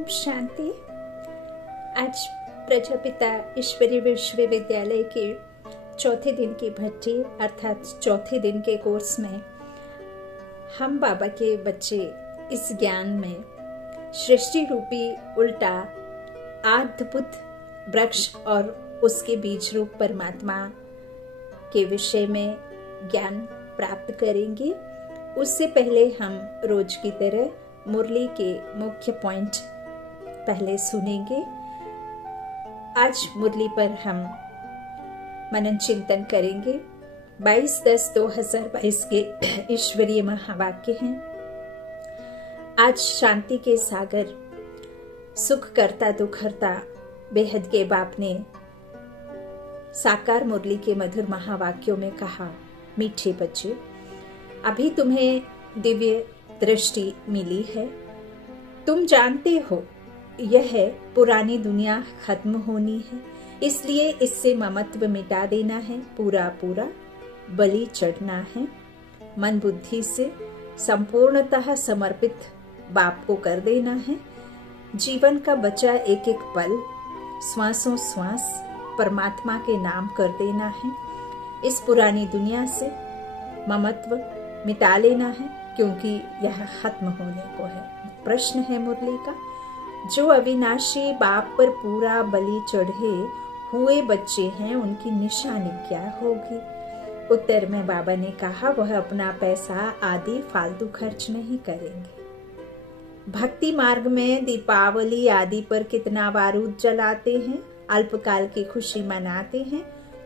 ओम शांति। आज प्रजापिता ईश्वरीय विश्वविद्यालय के चौथे दिन की भट्टी अर्थात चौथे दिन के कोर्स में हम बाबा के बच्चे इस ज्ञान में सृष्टि रूपी उल्टा अद्भुत वृक्ष और उसके बीज रूप परमात्मा के विषय में ज्ञान प्राप्त करेंगे। उससे पहले हम रोज की तरह मुरली के मुख्य पॉइंट पहले सुनेंगे। आज मुरली पर हम मनन चिंतन करेंगे। 22/10/2022 के ईश्वरीय महावाक्य हैं। आज शांति के सागर सुख करता दुख हरता बेहद के बाप ने साकार मुरली के मधुर महावाक्यों में कहा, मीठे बच्चे, अभी तुम्हें दिव्य दृष्टि मिली है। तुम जानते हो यह पुरानी दुनिया खत्म होनी है, इसलिए इससे ममत्व मिटा देना है, पूरा पूरा बलि चढ़ना है। मन बुद्धि से संपूर्णतः समर्पित बाप को कर देना है। जीवन का बचा एक एक पल श्वासों श्वास परमात्मा के नाम कर देना है। इस पुरानी दुनिया से ममत्व मिटा लेना है, क्योंकि यह खत्म होने को है। प्रश्न है मुरली का, जो अविनाशी बाप पर पूरा बलि चढ़े हुए बच्चे हैं, उनकी निशानी क्या होगी? उत्तर में बाबा ने कहा, वह अपना पैसा आदि फालतू खर्च नहीं करेंगे। भक्ति मार्ग में दीपावली आदि पर कितना बारूद जलाते हैं, अल्पकाल की खुशी मनाते हैं।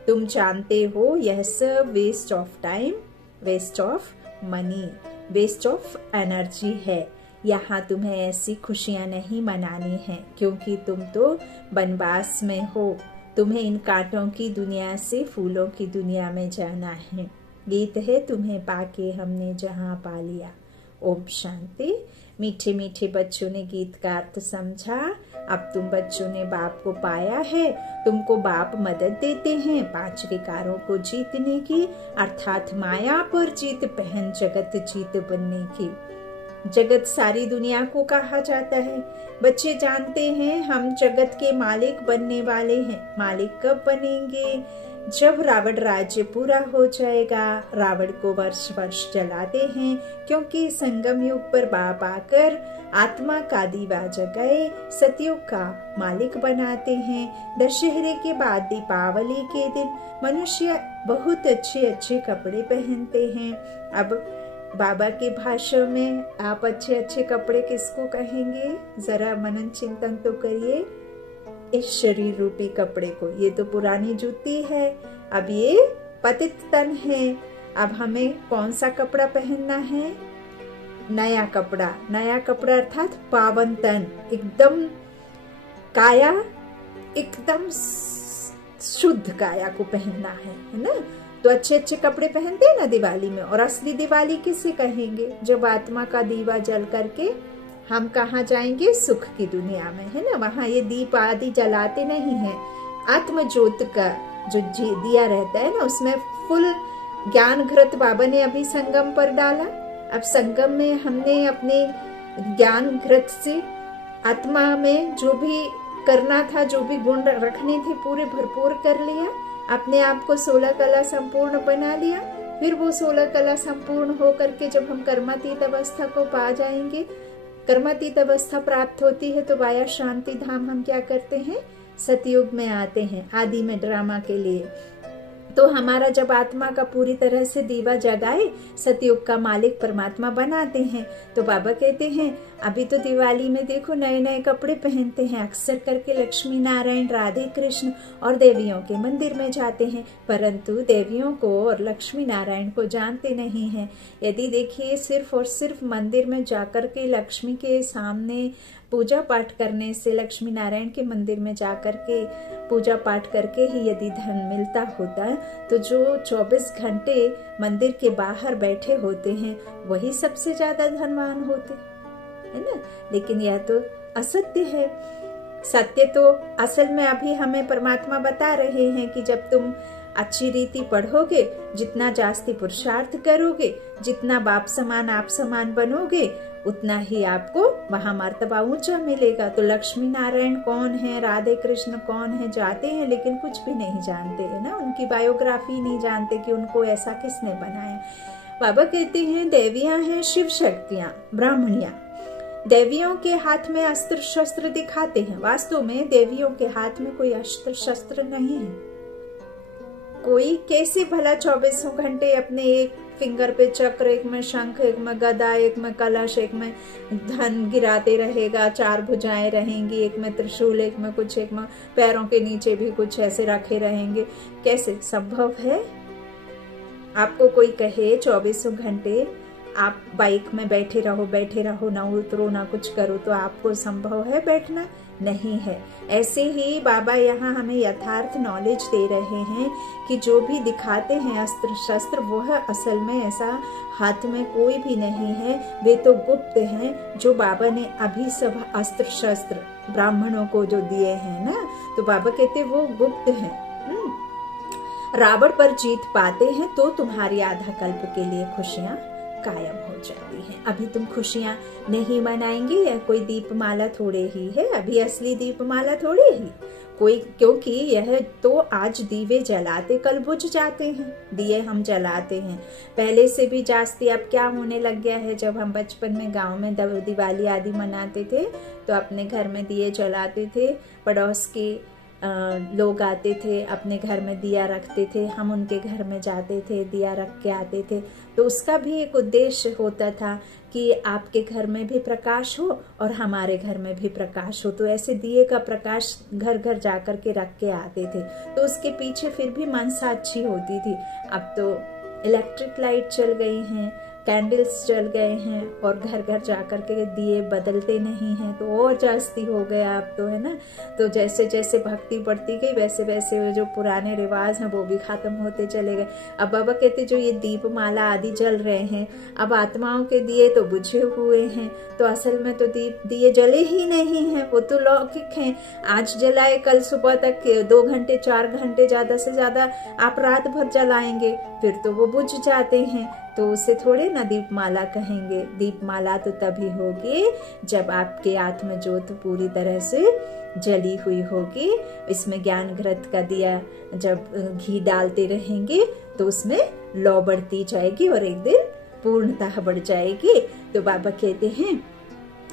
तुम जानते हो यह सब waste of time, waste of money, waste of energy है। यहाँ तुम्हें ऐसी खुशियाँ नहीं मनानी है, क्योंकि तुम तो वनवास में हो। तुम्हें इन कांटों की दुनिया से फूलों की दुनिया में जाना है। गीत है, तुम्हें पाके हमने जहाँ पा लिया। ओम शांति। मीठे मीठे बच्चों ने गीत का अर्थ समझा। अब तुम बच्चों ने बाप को पाया है। तुमको बाप मदद देते हैं 5 विकारों को जीतने की, अर्थात माया पर जीत पहन जगत जीत बनने की। जगत सारी दुनिया को कहा जाता है। बच्चे जानते हैं हम जगत के मालिक बनने वाले हैं। मालिक कब बनेंगे? जब रावण राज्य पूरा हो जाएगा। रावण को वर्ष वर्ष जलाते हैं, क्योंकि संगम युग पर बाप आकर आत्मा का दीवा जगाए सतयुग का मालिक बनाते हैं। दशहरे के बाद दीपावली के दिन मनुष्य बहुत अच्छे अच्छे कपड़े पहनते हैं। अब बाबा के भाषण में आप अच्छे अच्छे कपड़े किसको कहेंगे? जरा मनन चिंतन तो करिए। इस शरीर रूपी कपड़े को, ये तो पुरानी जूती है, अब ये पतित तन है। अब हमें कौन सा कपड़ा पहनना है? नया कपड़ा। नया कपड़ा अर्थात पावन तन, एकदम काया, एकदम शुद्ध काया को पहनना है ना? तो अच्छे अच्छे कपड़े पहनते हैं ना दिवाली में। और असली दिवाली किसे कहेंगे? जब आत्मा का दीवा जल करके हम कहाँ जाएंगे? सुख की दुनिया में, है ना? वहाँ ये दीप आदि जलाते नहीं है। आत्म ज्योत का जो दिया रहता है ना, उसमें फुल ज्ञान घृत बाबा ने अभी संगम पर डाला। अब संगम में हमने अपने ज्ञान घृत से आत्मा में जो भी करना था, जो भी गुण रखने थे, पूरे भरपूर कर लिया। अपने आप को 16 कला संपूर्ण बना लिया। फिर वो 16 कला संपूर्ण हो करके जब हम कर्मातीत अवस्था को पा जाएंगे, कर्मातीत अवस्था प्राप्त होती है, तो वाया शांति धाम हम क्या करते हैं? सतयुग में आते हैं, आदि में ड्रामा के लिए। तो हमारा जब आत्मा का पूरी तरह से दीवा जगाए, सतयुग का मालिक परमात्मा बनाते हैं। तो बाबा कहते हैं, अभी तो दिवाली में देखो नए नए कपड़े पहनते हैं, अक्सर करके लक्ष्मी नारायण, राधे कृष्ण और देवियों के मंदिर में जाते हैं, परंतु देवियों को और लक्ष्मी नारायण को जानते नहीं हैं। यदि देखिए सिर्फ और सिर्फ मंदिर में जाकर के लक्ष्मी के सामने पूजा पाठ करने से, लक्ष्मी नारायण के मंदिर में जाकर के पूजा पाठ करके ही यदि धन मिलता होता, तो जो 24 घंटे मंदिर के बाहर बैठे होते हैं वही सबसे ज्यादा धनवान होते, है ना? लेकिन यह तो असत्य है। सत्य तो असल में अभी हमें परमात्मा बता रहे हैं कि जब तुम अच्छी रीति पढ़ोगे, जितना जास्ती पुरुषार्थ करोगे, जितना बाप समान आप समान बनोगे, उतना ही आपको वहां मर्तबा ऊंचा मिलेगा। तो लक्ष्मी नारायण कौन है, राधे कृष्ण कौन है, जाते हैं लेकिन कुछ भी नहीं जानते है ना, उनकी बायोग्राफी नहीं जानते कि उनको ऐसा किसने बनाया। बाबा कहते हैं देवियां हैं शिव शक्तियां, ब्राह्मणियां। देवियों के हाथ में अस्त्र शस्त्र दिखाते हैं, वास्तव में देवियों के हाथ में कोई अस्त्र शस्त्र नहीं है। कोई कैसे भला 24 घंटे अपने एक फिंगर पे चक्र, एक में शंख, एक में गदा, एक में कलश, एक में धन गिराते रहेगा, 4 भुजाएं रहेंगी, एक में त्रिशूल, एक में कुछ, एक में पैरों के नीचे भी कुछ ऐसे रखे रहेंगे। कैसे संभव है? आपको कोई कहे 24 घंटे आप बाइक में बैठे रहो, ना उतरो ना कुछ करो, तो आपको संभव है बैठना? नहीं है। ऐसे ही बाबा यहाँ हमें यथार्थ नॉलेज दे रहे हैं कि जो भी दिखाते हैं अस्त्र शस्त्र, वो है असल में ऐसा हाथ में कोई भी नहीं है, वे तो गुप्त हैं। जो बाबा ने अभी सब अस्त्र शस्त्र ब्राह्मणों को जो दिए हैं ना, तो बाबा कहते वो गुप्त हैं। रावण पर जीत पाते हैं तो तुम्हारी आधा कल्प के लिए खुशियां कायम हो जाती हैं। अभी तुम खुशियां नहीं मनाएंगे, या कोई दीपमाला थोड़े ही है, अभी असली दीपमाला थोड़े ही कोई, क्योंकि यह तो आज दीवे जलाते कल बुझ जाते हैं। दिए हम जलाते हैं पहले से भी जास्ती। अब क्या होने लग गया है, जब हम बचपन में गांव में दिवाली आदि मनाते थे तो अपने घर में दिए जलाते थे, पड़ोस के लोग आते थे अपने घर में दिया रखते थे, हम उनके घर में जाते थे, दिया रख के आते थे। तो उसका भी एक उद्देश्य होता था कि आपके घर में भी प्रकाश हो और हमारे घर में भी प्रकाश हो। तो ऐसे दिए का प्रकाश घर घर जाकर के रख के आते थे, तो उसके पीछे फिर भी मनसा अच्छी होती थी। अब तो इलेक्ट्रिक लाइट चल गई हैं, कैंडल्स जल गए हैं, और घर घर जाकर के दिए बदलते नहीं हैं, तो और जास्ती हो गया अब तो, है ना। तो जैसे जैसे भक्ति बढ़ती गई वैसे वैसे जो पुराने रिवाज हैं वो भी खत्म होते चले गए। अब बाबा कहते जो ये दीपमाला आदि जल रहे हैं, अब आत्माओं के दिए तो बुझे हुए हैं, तो असल में तो दिए जले ही नहीं हैं, वो तो लौकिक हैं। आज जलाए कल सुबह तक 2 घंटे 4 घंटे, ज्यादा से ज्यादा आप रात भर जलाएंगे, फिर तो वो बुझ जाते हैं। तो उसे थोड़े ना दीपमाला कहेंगे। दीपमाला तो तभी होगी जब आपके आत्म ज्योत पूरी तरह से जली हुई होगी। इसमें ज्ञान घृत का दिया जब घी डालते रहेंगे तो उसमें लौ बढ़ती जाएगी और एक दिन पूर्णतः बढ़ जाएगी। तो बाबा कहते हैं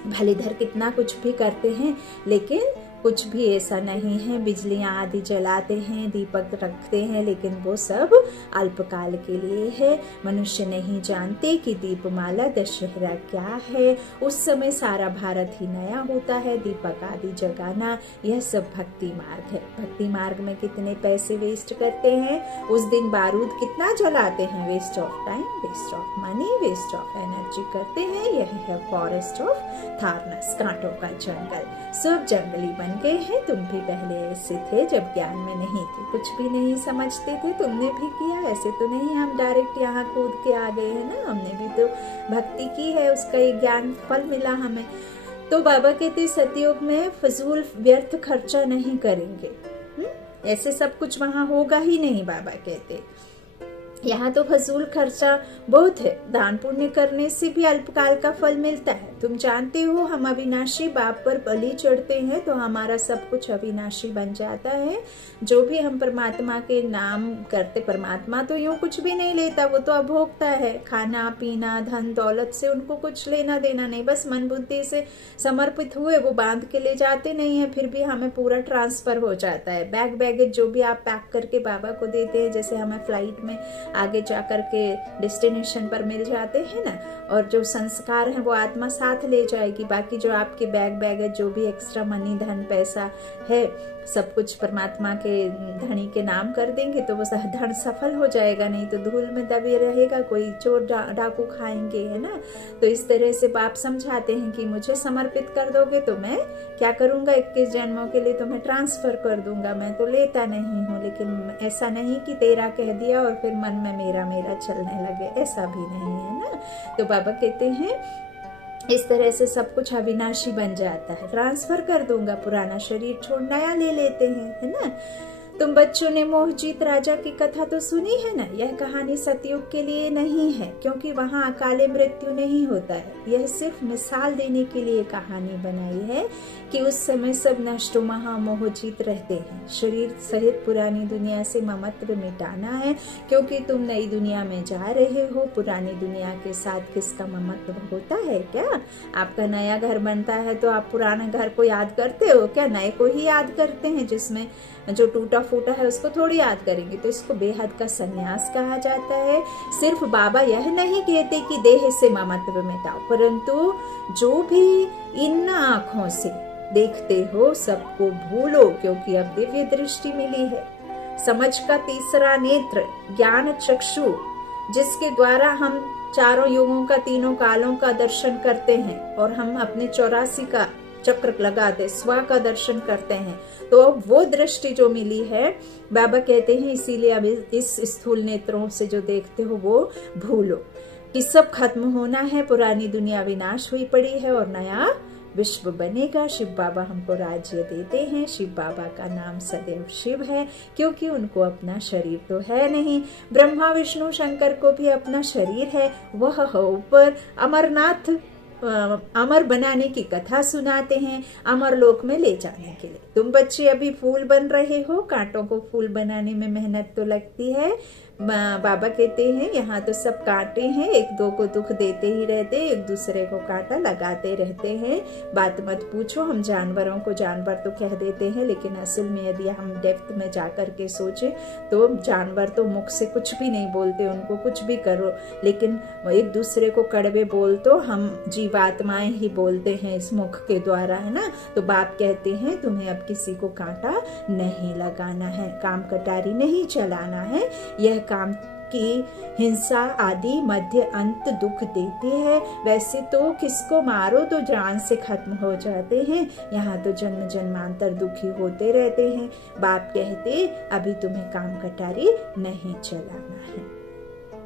भलेधर कितना कुछ भी करते हैं, लेकिन कुछ भी ऐसा नहीं है। बिजलियां आदि जलाते हैं, दीपक रखते हैं, लेकिन वो सब अल्पकाल के लिए है। मनुष्य नहीं जानते कि दीपमाला दशहरा क्या है। उस समय सारा भारत ही नया होता है। दीपक आदि जगाना यह सब भक्ति मार्ग है। भक्ति मार्ग में कितने पैसे वेस्ट करते हैं, उस दिन बारूद कितना जलाते हैं, waste of time, waste of money, waste of energy करते हैं। यह है फॉरेस्ट ऑफ थारनस, कांटों का जंगल। सब जंगली बन गए हैं। तुम भी पहले ऐसे थे जब ज्ञान में नहीं थे, कुछ भी नहीं समझते थे, तुमने भी किया। ऐसे तो नहीं हम डायरेक्ट यहाँ कूद के आ गए हैं ना, हमने भी तो भक्ति की है, उसका एक ज्ञान फल मिला हमें। तो बाबा कहते सतयुग में फजूल व्यर्थ खर्चा नहीं करेंगे। ऐसे सब कुछ वहां होगा ही नहीं। बाबा कहते यहाँ तो फजूल खर्चा बहुत है। दान पुण्य करने से भी अल्पकाल का फल मिलता है। तुम जानते हो हम अविनाशी बाप पर बलि चढ़ते हैं तो हमारा सब कुछ अविनाशी बन जाता है। जो भी हम परमात्मा के नाम करते, परमात्मा तो यूं कुछ भी नहीं लेता, वो तो अभोक्ता है। खाना पीना धन दौलत से उनको कुछ लेना देना नहीं, बस मन बुद्धि से समर्पित हुए वो बांध के ले जाते नहीं है, फिर भी हमें पूरा ट्रांसफर हो जाता है। बैग बैगेज जो भी आप पैक करके बाबा को देते हैं, जैसे हमें फ्लाइट में आगे जाकर के डेस्टिनेशन पर मिल जाते हैं ना, और जो संस्कार है वो आत्मा साथ ले जाएगी। बाकी जो आपके बैग बैगेज जो भी एक्स्ट्रा मनी धन पैसा है, सब कुछ परमात्मा के धनी के नाम कर देंगे तो वो धन सफल हो जाएगा, नहीं तो धूल में दबे रहेगा, कोई चोर डाकू खाएंगे, है ना। तो इस तरह से बाप समझाते हैं कि मुझे समर्पित कर दोगे तो मैं क्या करूंगा, 21 जन्मों के लिए तुम्हें ट्रांसफर कर दूंगा। मैं तो लेता नहीं हूँ, लेकिन ऐसा नहीं कि तेरा कह दिया और फिर मन में मेरा मेरा चलने लगे, ऐसा भी नहीं है ना। तो बाबा कहते हैं इस तरह से सब कुछ अविनाशी बन जाता है। ट्रांसफर कर दूंगा, पुराना शरीर छोड़ नया ले लेते हैं, है ना। तुम बच्चों ने मोहजीत राजा की कथा तो सुनी है ना। यह कहानी सतयुग के लिए नहीं है, क्योंकि वहाँ अकाले मृत्यु नहीं होता है। यह सिर्फ मिसाल देने के लिए कहानी बनाई है कि उस समय सब नष्ट महा मोहजीत रहते हैं। शरीर सहित पुरानी दुनिया से ममत्व मिटाना है, क्योंकि तुम नई दुनिया में जा रहे हो। पुरानी दुनिया के साथ किसका ममत्व होता है क्या? आपका नया घर बनता है तो आप पुराने घर को याद करते हो क्या? नए को ही याद करते हैं, जिसमें जो टूटा फूटा है उसको थोड़ी याद करेंगे। तो इसको बेहद का संन्यास कहा जाता है। सिर्फ बाबा यह नहीं कहते कि देह से ममत्व मिटाओ, परंतु जो भी इन आँखों से देखते हो सबको भूलो, क्योंकि अब दिव्य दृष्टि मिली है। समझ का तीसरा नेत्र ज्ञान चक्षु, जिसके द्वारा हम चारों युगों का, तीनों कालों का दर्शन करते हैं और हम अपने 84 का चक्र लगाते स्व का दर्शन करते हैं। तो अब वो दृष्टि जो मिली है, बाबा कहते हैं इसीलिए अब इस स्थूल नेत्रों से जो देखते हो वो भूलो कि सब खत्म होना है। पुरानी दुनिया विनाश हुई पड़ी है और नया विश्व बनेगा। शिव बाबा हमको राज्य देते हैं। शिव बाबा का नाम सदैव शिव है, क्योंकि उनको अपना शरीर तो है नहीं। ब्रह्मा विष्णु शंकर को भी अपना शरीर है। वह ऊपर अमरनाथ अमर बनाने की कथा सुनाते हैं, अमर लोक में ले जाने के लिए। तुम बच्चे अभी फूल बन रहे हो। कांटों को फूल बनाने में मेहनत तो लगती है। बाबा कहते हैं यहाँ तो सब कांटे हैं, एक दो को दुख देते ही रहते, एक दूसरे को कांटा लगाते रहते हैं। बात मत पूछो। हम जानवरों को जानवर तो कह देते हैं, लेकिन असल में यदि हम डेप्थ में जाकर के सोचे तो जानवर तो मुख से कुछ भी नहीं बोलते, उनको कुछ भी करो, लेकिन एक दूसरे को कड़वे बोल तो हम जीवात्माएं ही बोलते हैं इस मुख के द्वारा, है ना। तो बाप कहते हैं तुम्हें अब किसी को कांटा नहीं लगाना है, काम कटारी नहीं चलाना है। यह काम की हिंसा आदि मध्य अंत दुख देती है। वैसे तो किसको मारो तो जान से खत्म हो जाते हैं, यहाँ तो जन्म जन्मांतर दुखी होते रहते हैं। बाप कहते अभी तुम्हें काम कटारी नहीं चलाना है।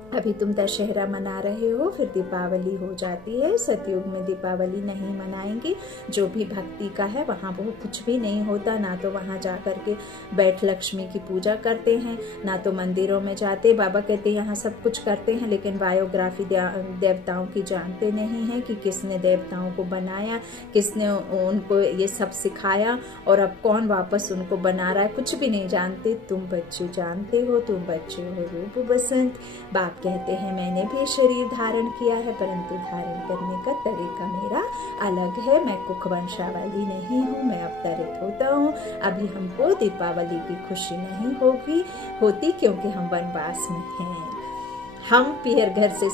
अभी तुम दशहरा मना रहे हो, फिर दीपावली हो जाती है। सतयुग में दीपावली नहीं मनाएंगे। जो भी भक्ति का है वहाँ वो कुछ भी नहीं होता। ना तो वहाँ जाकर के बैठ लक्ष्मी की पूजा करते हैं, ना तो मंदिरों में जाते। बाबा कहते हैं यहाँ सब कुछ करते हैं, लेकिन बायोग्राफी देवताओं की जानते नहीं है कि किसने देवताओं को बनाया, किसने उनको ये सब सिखाया और अब कौन वापस उनको बना रहा है, कुछ भी नहीं जानते। तुम बच्चे जानते हो, तुम बच्चे हो रूप बसंत। बाप कहते हैं मैंने भी शरीर धारण किया है, परंतु धारण करने का तरीका मेरा अलग है। मैं कुख वंशावली नहीं हूँ, मैं अवतरित होता हूँ। अभी हमको दीपावली की खुशी नहीं होती, क्योंकि हम वनवास में हैं। हम पियर घर से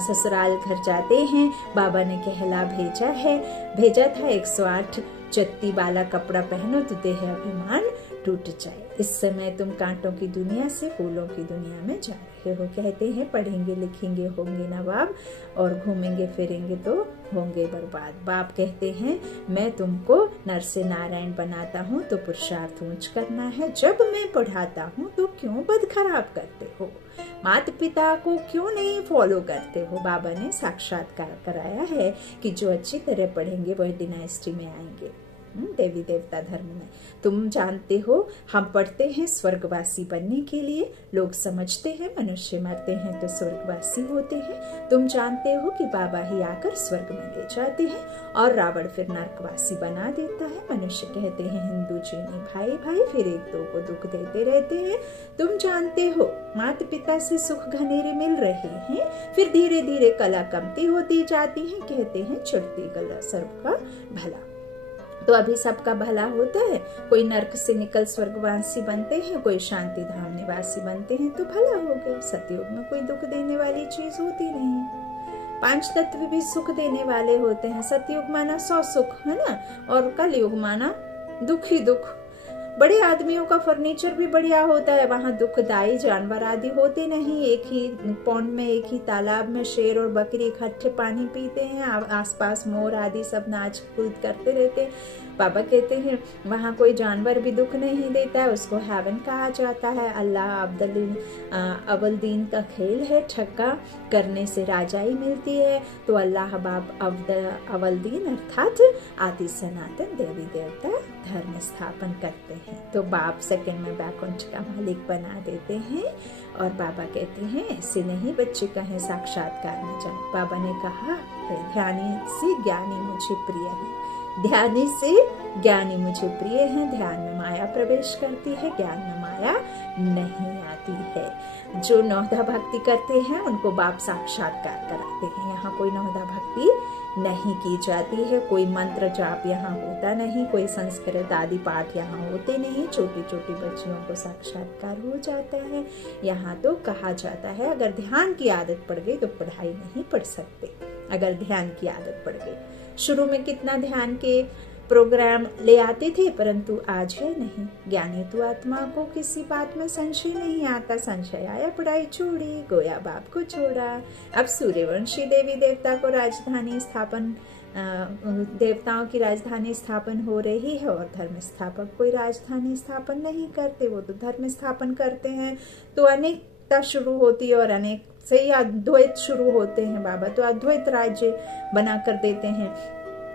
ससुराल घर जाते हैं। बाबा ने कहला भेजा था 108 चत्ती वाला कपड़ा पहनो तो देह अभिमान टूट जाए। इस समय तुम कांटों की दुनिया से फूलों की दुनिया में जा रहे हो। कहते हैं पढ़ेंगे लिखेंगे होंगे नवाब, और घूमेंगे फिरेंगे तो होंगे बर्बाद। बाप कहते हैं मैं तुमको नर से नारायण बनाता हूँ तो पुरुषार्थ ऊंच करना है। जब मैं पढ़ाता हूँ तो क्यों बद खराब करते हो? माता पिता को क्यों नहीं फॉलो करते हो? बाबा ने साक्षात्कार कराया है कि जो अच्छी तरह पढ़ेंगे वह डिनाइस्टी में आएंगे, देवी देवता धर्म में। तुम जानते हो हम पढ़ते हैं स्वर्गवासी बनने के लिए। लोग समझते हैं मनुष्य मरते हैं तो स्वर्गवासी होते हैं। तुम जानते हो कि बाबा ही आकर स्वर्ग में ले जाते हैं और रावण फिर नरकवासी बना देता है। मनुष्य कहते हैं हिंदू चीनी भाई भाई, फिर एक दो को दुख देते रहते हैं। तुम जानते हो माता पिता से सुख घनेरे मिल रहे हैं, फिर धीरे धीरे कला कमती होती जाती है। कहते हैं चढ़ती कला सर्व का भला। तो अभी सबका भला होता है। कोई नरक से निकल स्वर्गवासी बनते हैं, कोई शांति धाम निवासी बनते हैं, तो भला हो गया। सतयुग में कोई दुख देने वाली चीज होती नहीं। 5 तत्व भी सुख देने वाले होते हैं। सतयुग माना 100 सुख, है ना, और कलयुग माना दुख ही दुख। बड़े आदमियों का फर्नीचर भी बढ़िया होता है, वहाँ दुखदायी जानवर आदि होते नहीं। एक ही पौंड में, एक ही तालाब में शेर और बकरी इकट्ठे पानी पीते हैं, आसपास मोर आदि सब नाच कूद करते रहते हैं। बाबा कहते हैं वहाँ कोई जानवर भी दुख नहीं देता है, उसको हेवन कहा जाता है। अल्लाह अवलदीन का खेल है, ठक्का करने से राजाई मिलती है। तो अल्लाह बाप अवलदीन अर्थात आदि सनातन देवी देवता धर्म स्थापन करते हैं। नहीं। तो बाप सेकंड में बैकुंठ का मालिक बना देते हैं और बाबा कहते हैं ऐसे नहीं बच्चे कहें साक्षात्कार में जाए। बाबा ने कहा है ध्यानी से ज्ञानी मुझे प्रिय है, ध्यानी से ज्ञानी मुझे प्रिय है। ध्यान में माया प्रवेश करती है, ज्ञान में माया नहीं आती है। जो नौदा भक्ति करते हैं उनको बाप साक्षात्कार कराते हैं। यहाँ कोई नौदा भक्ति नहीं की जाती है, कोई मंत्र जाप यहाँ होता नहीं, कोई संस्कृत आदि पाठ यहाँ होते नहीं। छोटी छोटी बच्चियों को साक्षात्कार हो जाता है। यहाँ तो कहा जाता है अगर ध्यान की आदत पड़ गई तो पढ़ाई नहीं पढ़ सकते। अगर ध्यान की आदत पड़ गई, शुरू में कितना ध्यान के प्रोग्राम ले आते थे, परंतु आज है नहीं। ज्ञानी तो आत्मा को किसी बात में संशय नहीं आता। संशय आया पढ़ाई छोड़ी, गोया बाप को छोड़ा। अब सूर्यवंशी देवी देवता को राजधानी स्थापन, देवताओं की राजधानी स्थापन हो रही है और धर्म स्थापक कोई राजधानी स्थापन नहीं करते, वो तो धर्म स्थापन करते हैं। तो अनेकता शुरू होती है और अनेक से ही अद्वैत शुरू होते हैं। बाबा तो अद्वैत राज्य बना कर देते हैं।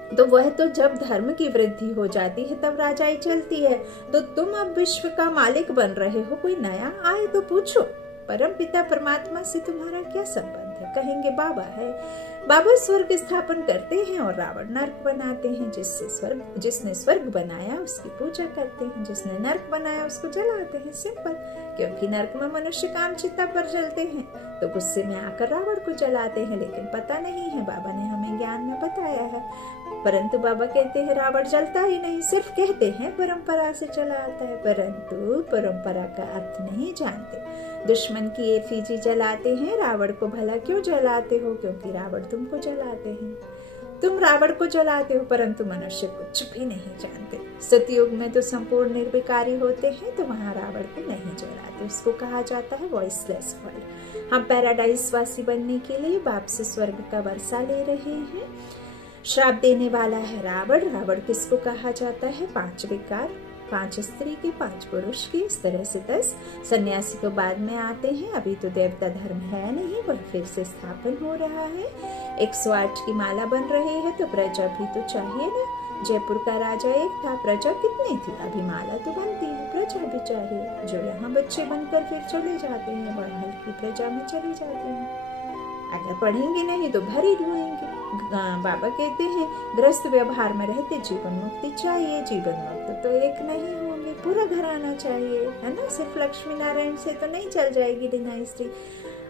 तो वह तो जब धर्म की वृद्धि हो जाती है तब राजाई चलती है। तो तुम अब विश्व का मालिक बन रहे हो, कोई नया आए तो पूछो परम पिता परमात्मा से तुम्हारा क्या संबंध है? कहेंगे बाबा है। बाबा स्वर्ग स्थापन करते हैं और रावण नर्क बनाते हैं। जिसने स्वर्ग बनाया उसकी पूजा करते हैं, जिसने नर्क बनाया उसको जलाते हैं। सिंपल, क्योंकि नर्क में मनुष्य काम चिता पर जलते हैं तो गुस्से में आकर रावण को जलाते हैं। लेकिन पता नहीं है, बाबा ने हमें ज्ञान में बताया है। परंतु बाबा कहते हैं रावण जलता ही नहीं, सिर्फ कहते हैं परंपरा से चला आता है, परंतु परंपरा का अर्थ नहीं जानते। दुश्मन की एफिजी जलाते हैं, रावण को भला क्यों जलाते हो? क्योंकि रावण तुमको जलाते हैं। तुम रावण को जलाते हो, परंतु मनुष्य कुछ भी नहीं जानते। सतयुग में तो संपूर्ण निर्विकारी होते हैं, तो वहाँ रावण को नहीं जलाते। उसको कहा जाता है वॉइसलेस वर्ल्ड। हम पैराडाइज वासी बनने के लिए बाप से स्वर्ग का वर्षा ले रहे हैं। श्राप देने वाला है रावण। रावण किसको कहा जाता है? 5 विकार, 5 स्त्री के, 5 पुरुष की, इस तरह से 10 सन्यासी को बाद में आते हैं। अभी तो देवता धर्म है नहीं, वह फिर से स्थापन हो रहा है। 108 की माला बन रही है, तो प्रजा भी तो चाहिए ना। जयपुर का राजा एक था, प्रजा कितनी थी? अभी माला तो बनती है, प्रजा भी चाहिए। जो यहाँ बच्चे बनकर फिर चले जाते हैं वह हल्की प्रजा में चले जाते हैं। अगर पढ़ेंगे नहीं तो भरी ढूंढेंगे। बाबा कहते हैं ग्रस्त व्यवहार में रहते जीवन मुक्ति चाहिए। जीवन मुक्त तो एक नहीं होंगे, पूरा घराना चाहिए, है ना। सिर्फ लक्ष्मी नारायण से तो नहीं चल जाएगी डिनाइस्टी।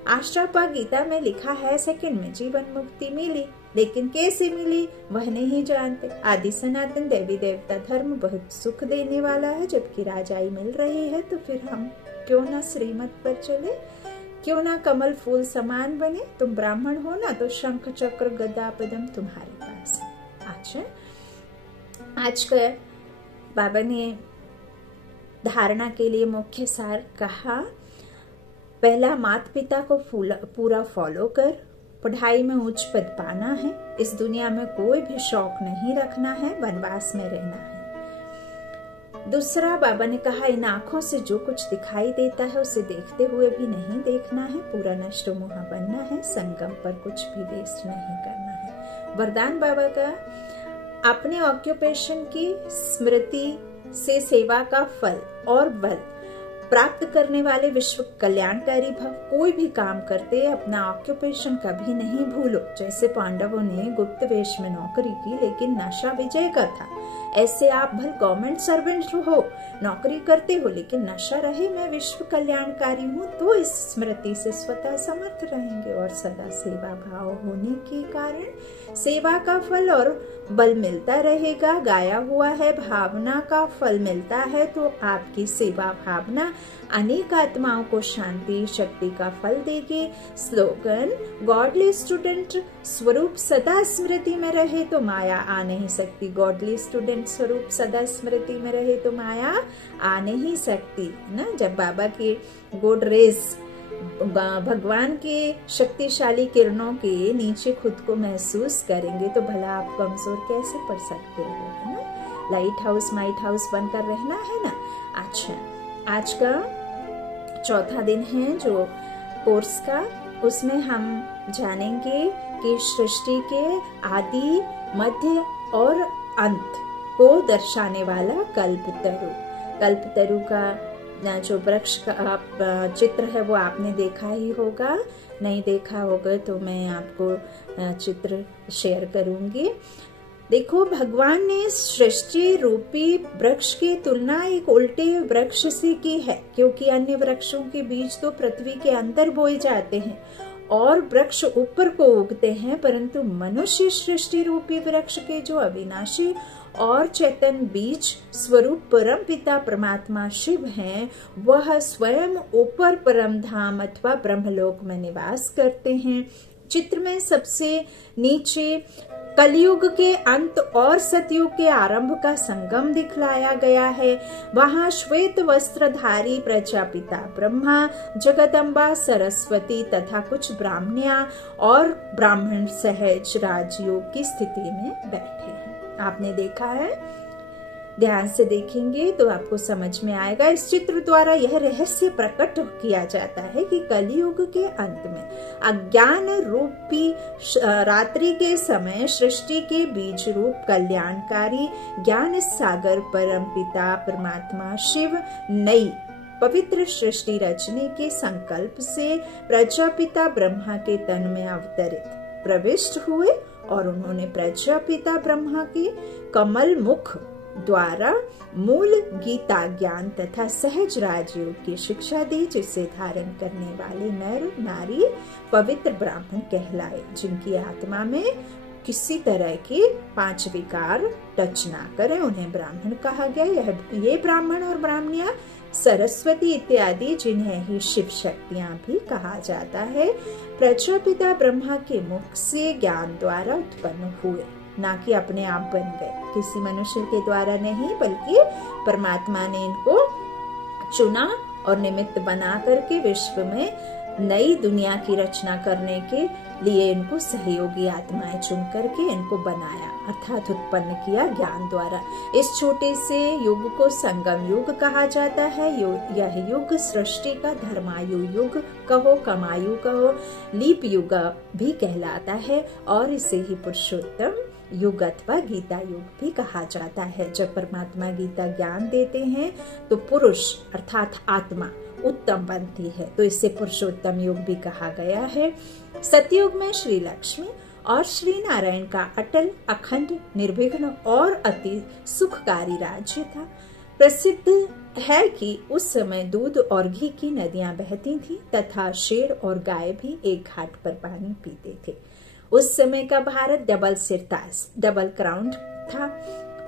आश्रपा गीता में लिखा है सेकंड में जीवन मुक्ति मिली, लेकिन कैसे मिली वह नहीं जानते। आदि सनातन देवी देवता धर्म बहुत सुख देने वाला है, जबकि राजाई मिल रही है। तो फिर हम क्यों ना श्रीमत पर चले, क्यों ना कमल फूल समान बने। तुम ब्राह्मण हो ना, तो शंख चक्र गदा पद्म तुम्हारे पास। अच्छा, आज का बाबा ने धारणा के लिए मुख्य सार कहा। पहला, माता पिता को पूरा फॉलो कर, पढ़ाई में उच्च पद पाना है। इस दुनिया में कोई भी शौक नहीं रखना है, वनवास में रहना है। दूसरा, बाबा ने कहा इन आंखों से जो कुछ दिखाई देता है उसे देखते हुए भी नहीं देखना है। पूरा नष्ट मुहा बनना है, संगम पर कुछ भी वेस्ट नहीं करना है। वरदान बाबा का, अपने ऑक्यूपेशन की स्मृति से सेवा का फल और बल प्राप्त करने वाले विश्व कल्याणकारी भव। कोई भी काम करते अपना ऑक्यूपेशन कभी नहीं भूलो। जैसे पांडवों ने गुप्त वेश में नौकरी की, लेकिन नशा विजय का था। ऐसे आप भले गवर्नमेंट सर्वेंट हो, नौकरी करते हो, लेकिन नशा रहे मैं विश्व कल्याणकारी हूँ, तो इस स्मृति से स्वतः समर्थ रहेंगे। और सदा सेवा भाव होने के कारण सेवा का फल और बल मिलता रहेगा। गाया हुआ है भावना का फल मिलता है, तो आपकी सेवा भावना अनेक आत्माओं को शांति शक्ति का फल देगी। स्लोगन, गॉडली स्टूडेंट स्वरूप सदा स्मृति में रहे तो माया आ नहीं सकती। गॉडली स्टूडेंट स्वरूप सदा स्मृति में रहे तो माया आ नहीं सकती ना। जब बाबा के गुड रेज, भगवान के शक्तिशाली किरणों के नीचे खुद को महसूस करेंगे तो भला आप कमजोर कैसे पड़ सकते हो, है ना। लाइट हाउस माइट हाउस बनकर रहना है ना। अच्छा, आज का चौथा दिन है जो कोर्स का, उसमें हम जानेंगे कि सृष्टि के आदि मध्य और अंत को दर्शाने वाला कल्पतरु। कल्पतरु का जो वृक्ष का चित्र है वो आपने देखा ही होगा, नहीं देखा होगा तो मैं आपको चित्र शेयर करूंगी। देखो, भगवान ने सृष्टि रूपी वृक्ष की तुलना एक उल्टे वृक्ष से की है, क्योंकि अन्य वृक्षों के बीज तो पृथ्वी के अंदर बोए जाते हैं और वृक्ष ऊपर को उगते हैं, परंतु मनुष्य सृष्टि रूपी वृक्ष के जो अविनाशी और चेतन बीज स्वरूप परम पिता परमात्मा शिव हैं, वह स्वयं ऊपर परम धाम अथवा ब्रह्मलोक में निवास करते हैं। चित्र में सबसे नीचे कलयुग के अंत और सतयुग के आरंभ का संगम दिखलाया गया है। वहाँ श्वेत वस्त्रधारी प्रजापिता ब्रह्मा, जगदम्बा सरस्वती तथा कुछ ब्राह्मणिया और ब्राह्मण सहज राजयोग की स्थिति में बैठे हैं। आपने देखा है, ध्यान से देखेंगे तो आपको समझ में आएगा। इस चित्र द्वारा यह रहस्य प्रकट किया जाता है कि कलियुग के अंत में अज्ञान रूपी रात्रि के समय सृष्टि के बीज रूप कल्याणकारी ज्ञान सागर परम पिता परमात्मा शिव नई पवित्र सृष्टि रचने के संकल्प से प्रजापिता ब्रह्मा के तन में अवतरित प्रविष्ट हुए और उन्होंने प्रजापिता ब्रह्मा के कमल मुख द्वारा मूल गीता ज्ञान तथा सहज राजयोग की शिक्षा दी, जिसे धारण करने वाले नर नारी पवित्र ब्राह्मण कहलाए, जिनकी आत्मा में किसी तरह के 5 विकार टच ना करे, उन्हें ब्राह्मण कहा गया। ये ब्राह्मण और ब्राह्मणिया सरस्वती इत्यादि, जिन्हें ही शिव शक्तियां भी कहा जाता है, प्रजापिता ब्रह्मा के मुख से ज्ञान द्वारा उत्पन्न हुए, ना कि अपने आप बन गए, किसी मनुष्य के द्वारा नहीं, बल्कि परमात्मा ने इनको चुना और निमित्त बना करके विश्व में नई दुनिया की रचना करने के लिए इनको सहयोगी आत्माएं चुन करके इनको बनाया, अर्थात उत्पन्न किया ज्ञान द्वारा। इस छोटे से युग को संगम युग कहा जाता है। यह युग सृष्टि का धर्मायु युग कहो, कमायु कहो, लीप युग भी कहलाता है और इसे ही पुरुषोत्तम युग अथवा गीता युग भी कहा जाता है। जब परमात्मा गीता ज्ञान देते हैं तो पुरुष अर्थात आत्मा उत्तम बनती है, तो इसे पुरुषोत्तम युग भी कहा गया है। सतयुग में श्री लक्ष्मी और श्री नारायण का अटल, अखंड, निर्विघ्न और अति सुखकारी राज्य था। प्रसिद्ध है कि उस समय दूध और घी की नदियां बहती थी तथा शेर और गाय भी एक घाट पर पानी पीते थे। उस समय का भारत डबल सिरताज, डबल क्राउन था।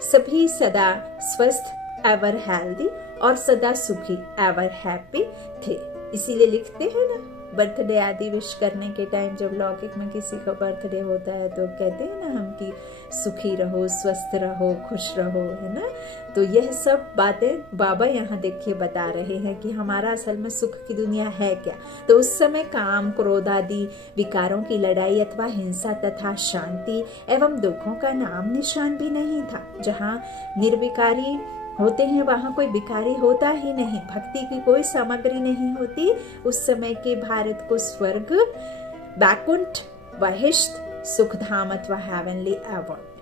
सभी सदा स्वस्थ, एवर हेल्दी और सदा सुखी, एवर हैप्पी थे। इसीलिए लिखते हैं ना, बर्थडे आदि विश करने के टाइम जब लौकिक में किसी का बर्थडे होता है तो कहते हैं ना हम कि सुखी रहो, स्वस्थ रहो, खुश रहो, है ना। तो यह सब बातें बाबा यहाँ देखिए बता रहे हैं कि हमारा असल में सुख की दुनिया है क्या। तो उस समय काम, क्रोध आदि विकारों की लड़ाई अथवा हिंसा तथा शांति एवं दुखों का नाम निशान भी नहीं था। जहाँ निर्विकारी होते हैं वहाँ कोई विकारी होता ही नहीं, भक्ति की कोई सामग्री नहीं होती। उस समय के भारत को स्वर्ग, बैकुंठ, वहिष्ठ, सुखधाम अथवा हेवनली अवार्ड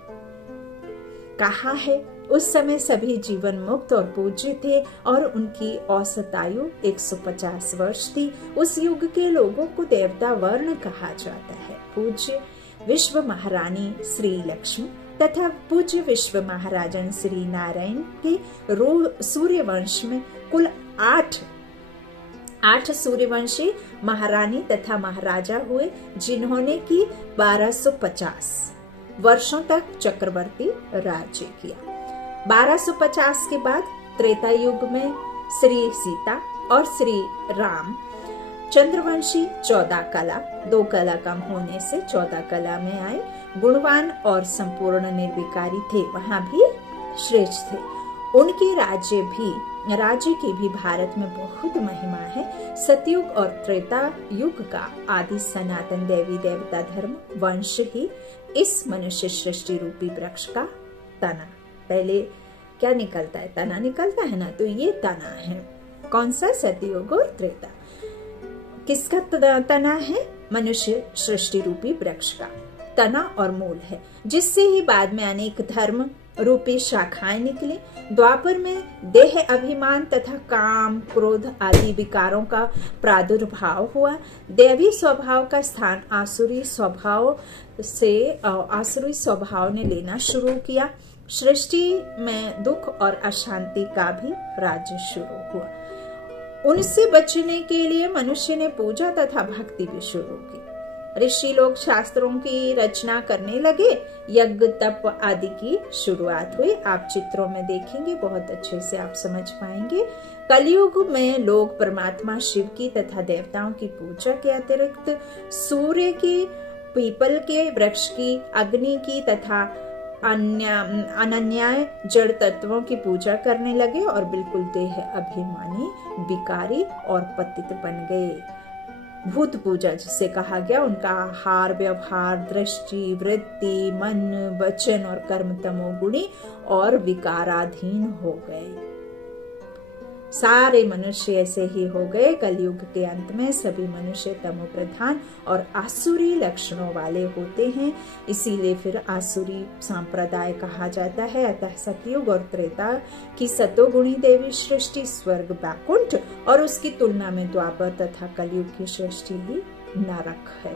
कहा है। उस समय सभी जीवन मुक्त और पूज्य थे और उनकी औसत आयु 150 वर्ष थी। उस युग के लोगों को देवता वर्ण कहा जाता है। पूज्य विश्व महारानी श्री लक्ष्मी तथा पूज्य विश्व महाराजन श्री नारायण के सूर्यवंश में कुल 8 सूर्यवंशी महारानी तथा महाराजा हुए, जिन्होंने की 1250 वर्षों तक चक्रवर्ती राज्य किया। 1250 के बाद त्रेता युग में श्री सीता और श्री राम चंद्रवंशी 14 कला, 2 कला कम होने से 14 कला में आए, गुणवान और संपूर्ण निर्विकारी थे, वहां भी श्रेष्ठ थे। उनके राज्य की भी भारत में बहुत महिमा है। सतयुग और त्रेता युग का आदि सनातन देवी देवता धर्म वंश ही इस मनुष्य सृष्टि रूपी वृक्ष का तना, पहले क्या निकलता है, तना निकलता है ना, तो ये तना है। कौन सा? सतयुग और त्रेता। किसका तना है? मनुष्य सृष्टि रूपी वृक्ष का तना और मूल है, जिससे ही बाद में अनेक धर्म रूपी शाखाएं निकली। द्वापर में देह अभिमान तथा काम, क्रोध आदि विकारों का प्रादुर्भाव हुआ। दैवी स्वभाव का स्थान आसुरी स्वभाव ने लेना शुरू किया। सृष्टि में दुख और अशांति का भी राज्य शुरू हुआ। उनसे बचने के लिए मनुष्य ने पूजा तथा भक्ति भी शुरू की। ऋषि लोग शास्त्रों की रचना करने लगे, यज्ञ तप आदि की शुरुआत हुई। आप चित्रों में देखेंगे, बहुत अच्छे से आप समझ पाएंगे। कलयुग में लोग परमात्मा शिव की तथा देवताओं की पूजा के अतिरिक्त सूर्य की, पीपल के वृक्ष की, अग्नि की तथा अनन्याय जड़ तत्वों की पूजा करने लगे और बिल्कुल देह अभिमानी, विकारी और पतित बन गए। भूत पूजा जिसे कहा गया, उनका आहार, व्यवहार, दृष्टि, वृत्ति, मन, वचन और कर्म तमोगुणी और विकाराधीन हो गए। सारे मनुष्य ऐसे ही हो गए। कलयुग के अंत में सभी मनुष्य तमो प्रधान और आसुरी लक्षणों वाले होते हैं, इसीलिए फिर आसुरी संप्रदाय कहा जाता है। अतः सतयुग और त्रेता की सतोगुणी देवी सृष्टि स्वर्ग बैकुंठ और उसकी तुलना में द्वापर तथा कलयुग की सृष्टि ही नरक है।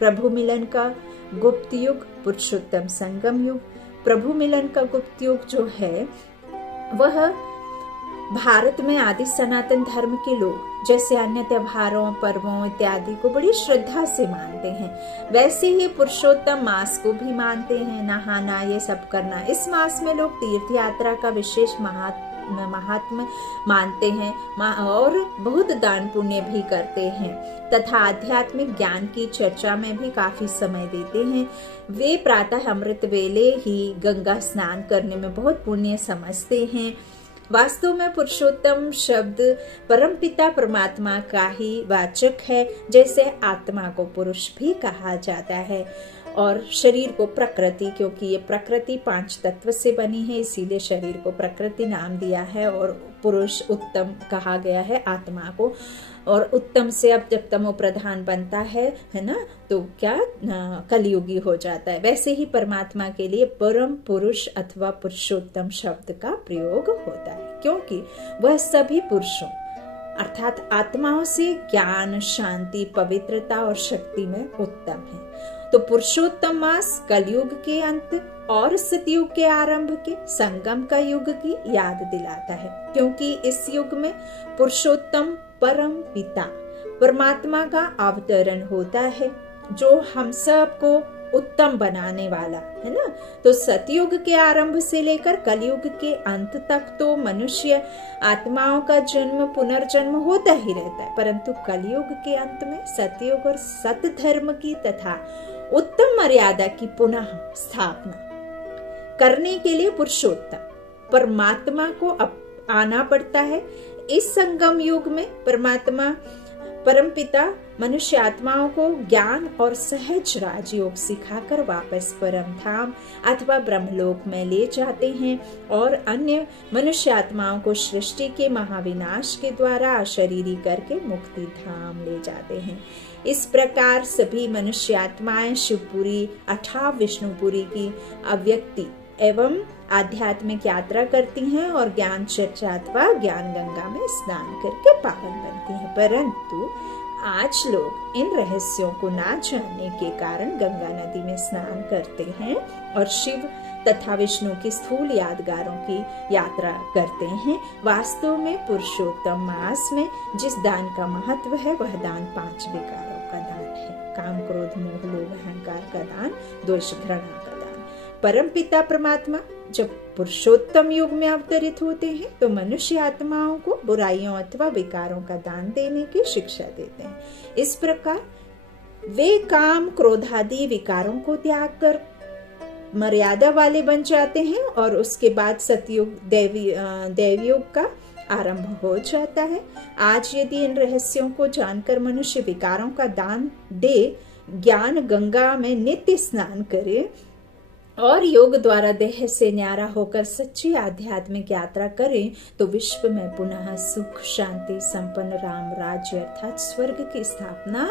प्रभु मिलन का गुप्त युग, पुरुषोत्तम संगम युग। प्रभु मिलन का गुप्त युग जो है वह भारत में आदि सनातन धर्म के लोग जैसे अन्य त्योहारों, पर्वों इत्यादि को बड़ी श्रद्धा से मानते हैं, वैसे ही पुरुषोत्तम मास को भी मानते हैं। नहाना, ये सब करना। इस मास में लोग तीर्थ यात्रा का विशेष महात्म मानते हैं और बहुत दान पुण्य भी करते हैं तथा आध्यात्मिक ज्ञान की चर्चा में भी काफी समय देते हैं। वे प्रातः अमृत वेले ही गंगा स्नान करने में बहुत पुण्य समझते हैं। वास्तव में पुरुषोत्तम शब्द परमपिता परमात्मा का ही वाचक है, जैसे आत्मा को पुरुष भी कहा जाता है और शरीर को प्रकृति, क्योंकि ये प्रकृति 5 तत्व से बनी है, इसीलिए शरीर को प्रकृति नाम दिया है और पुरुष उत्तम कहा गया है आत्मा को। और उत्तम से अब जब तमो प्रधान बनता है ना, तो क्या कलयुगी हो जाता है। वैसे ही परमात्मा के लिए परम पुरुष अथवा पुरुषोत्तम शब्द का प्रयोग होता है, क्योंकि वह सभी पुरुषों अर्थात आत्माओं से ज्ञान, शांति, पवित्रता और शक्ति में उत्तम है। तो पुरुषोत्तम मास कलयुग के अंत और सतयुग के आरंभ के संगम का युग की याद दिलाता है, क्योंकि इस युग में पुरुषोत्तम परम पिता परमात्मा का अवतरण होता है, जो हम सब को उत्तम बनाने वाला है ना। तो सतयुग के आरंभ से लेकर कलयुग के अंत तक तो मनुष्य आत्माओं का जन्म पुनर्जन्म होता ही रहता है, परंतु कलयुग के अंत में सतयुग और सत धर्म की तथा उत्तम मर्यादा की पुनः स्थापना करने के लिए पुरुषोत्तम परमात्मा को आना पड़ता है। इस संगम युग में परमात्मा परमपिता मनुष्य आत्माओं को ज्ञान और सहज राजयोग सिखाकर वापस परम धाम अथवा ब्रह्मलोक में ले जाते हैं और अन्य मनुष्य आत्माओं को सृष्टि के महाविनाश के द्वारा अशरीरी करके मुक्ति धाम ले जाते हैं। इस प्रकार सभी मनुष्य आत्माएं शिवपुरी अथवा विष्णुपुरी की अव्यक्ति एवं आध्यात्मिक यात्रा करती हैं और ज्ञान चर्चा अथवा ज्ञान गंगा में स्नान करके पावन बनती हैं। परंतु आज लोग इन रहस्यों को ना जानने के कारण गंगा नदी में स्नान करते हैं और शिव तथा विष्णु की स्थूल यादगारों की यात्रा करते हैं। वास्तव में पुरुषोत्तम मास में जिस दान का महत्व है वह दान 5 विकारों का दान है। काम, क्रोध, मोह, लोभ, अहंकार का दान, द्वेष, घृणा का दान। परम पिता परमात्मा जब पुरुषोत्तम युग में अवतरित होते हैं तो मनुष्य आत्माओं को बुराइयों अथवा विकारों का दान देने की शिक्षा देते हैं। इस प्रकार वे काम, क्रोधादि विकारों को त्याग कर मर्यादा वाले बन जाते हैं और उसके बाद सतयुग देवयुग का आरंभ हो जाता है। आज यदि इन रहस्यों को जानकर मनुष्य विकारों का दान दे, ज्ञान गंगा में नित्य स्नान करे और योग द्वारा देह से न्यारा होकर सच्ची आध्यात्मिक यात्रा करें तो विश्व में पुनः सुख, शांति, संपन्न राम राज्य अर्थात स्वर्ग की स्थापना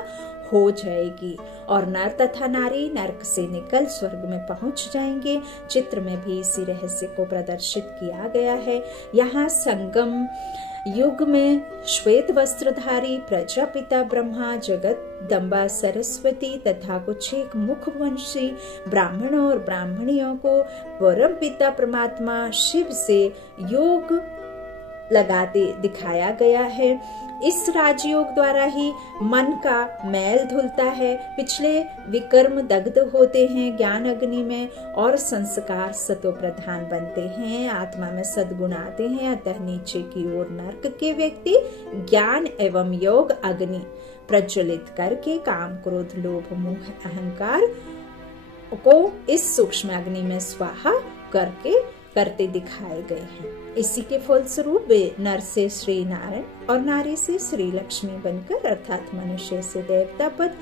हो जाएगी और नर तथा नारी नरक से निकल स्वर्ग में पहुंच जाएंगे। चित्र में भी इसी रहस्य को प्रदर्शित किया गया है। यहाँ संगम युग में श्वेत वस्त्रधारी प्रजापिता ब्रह्मा, जगदम्बा सरस्वती तथा कुछ एक मुखवंशी ब्राह्मणों और ब्राह्मणियों को परम पिता परमात्मा शिव से योग लगाते दिखाया गया है। इस राजयोग द्वारा ही मन का मैल धुलता है, पिछले विकर्म दग्ध होते हैं ज्ञान अग्नि में और संस्कार सतो प्रधान बनते हैं, आत्मा में सद्गुण आते हैं। अतः नीचे की ओर नरक के व्यक्ति ज्ञान एवं योग अग्नि प्रज्वलित करके काम क्रोध लोभ मोह अहंकार को इस सूक्ष्म अग्नि में स्वाहा करते दिखाए गए हैं। इसी के फलस्वरूप वे नर से श्री नारायण और नारी से श्री लक्ष्मी बनकर अर्थात मनुष्य से देवता पद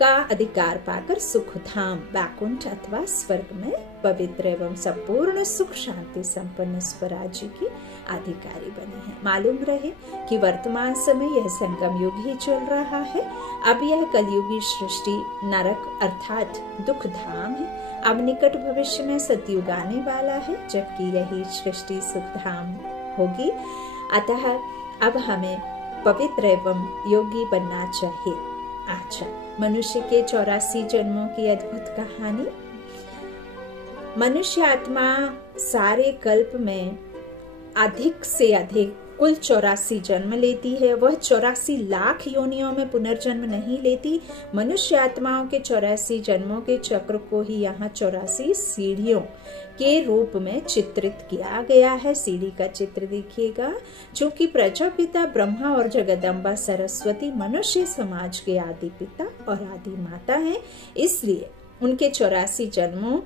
का अधिकार पाकर सुख धाम बैकुंठ अथवा स्वर्ग में पवित्र एवं संपूर्ण सुख शांति संपन्न स्वराज्य की अधिकारी बने हैं। मालूम रहे कि वर्तमान समय यह संगम युग ही चल रहा है। अब यह कलयुगी सृष्टि नरक अर्थात दुख धाम है। अब निकट भविष्य में सतयुग आने वाला है, जबकि यही सृष्टि सुख धाम होगी। अतः अब हमें पवित्र एवं योगी बनना चाहिए। अच्छा, मनुष्य के 84 जन्मों की अद्भुत कहानी। मनुष्य आत्मा सारे कल्प में अधिक से अधिक कुल 84 जन्म लेती है। वह 84 लाख योनियों में पुनर्जन्म नहीं लेती। मनुष्य आत्माओं के 84 जन्मों के चक्र को ही यहाँ 84 सीढ़ियों के रूप में चित्रित किया गया है। सीढ़ी का चित्र देखिएगा। चूंकि प्रजापिता ब्रह्मा और जगदम्बा सरस्वती मनुष्य समाज के आदि पिता और आदि माता हैं, इसलिए उनके 84 जन्मों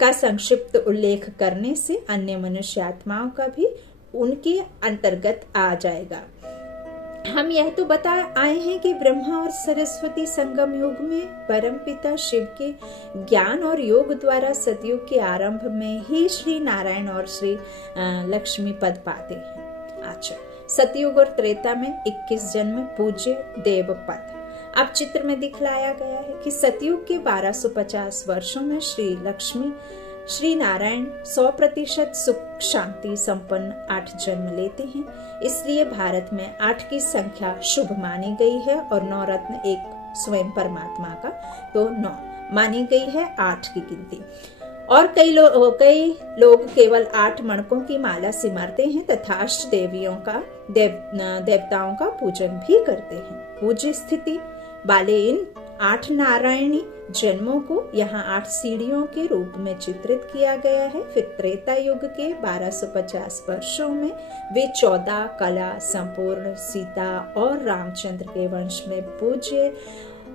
का संक्षिप्त उल्लेख करने से अन्य मनुष्य आत्माओं का भी उनके अंतर्गत आ जाएगा। हम यह तो बता आए हैं कि ब्रह्मा और सरस्वती संगम युग में परम पिता शिव के ज्ञान और योग द्वारा सतयुग के आरंभ में ही श्री नारायण और श्री लक्ष्मी पद पाते हैं। अच्छा, सतयुग और त्रेता में 21 जन्म पूज्य देव पद। अब चित्र में दिखलाया गया है कि सतयुग के 1250 वर्षों में श्री लक्ष्मी श्री नारायण 100% सुख शांति संपन्न 8 जन्म लेते हैं। इसलिए भारत में 8 की संख्या शुभ मानी गई है और 9 रत्न एक स्वयं परमात्मा का तो 9 मानी गई है 8 की गिनती। और कई लोग केवल 8 मणकों की माला सिमरते हैं तथा अष्ट देवियों का देवताओं का पूजन भी करते हैं। पूज्य स्थिति वाले इन 8 नारायणी जन्मों को यहाँ 8 सीढ़ियों के रूप में चित्रित किया गया है। फिर त्रेता युग के 1250 वर्षों में वे 14 कला संपूर्ण सीता और रामचंद्र के वंश में पूज्य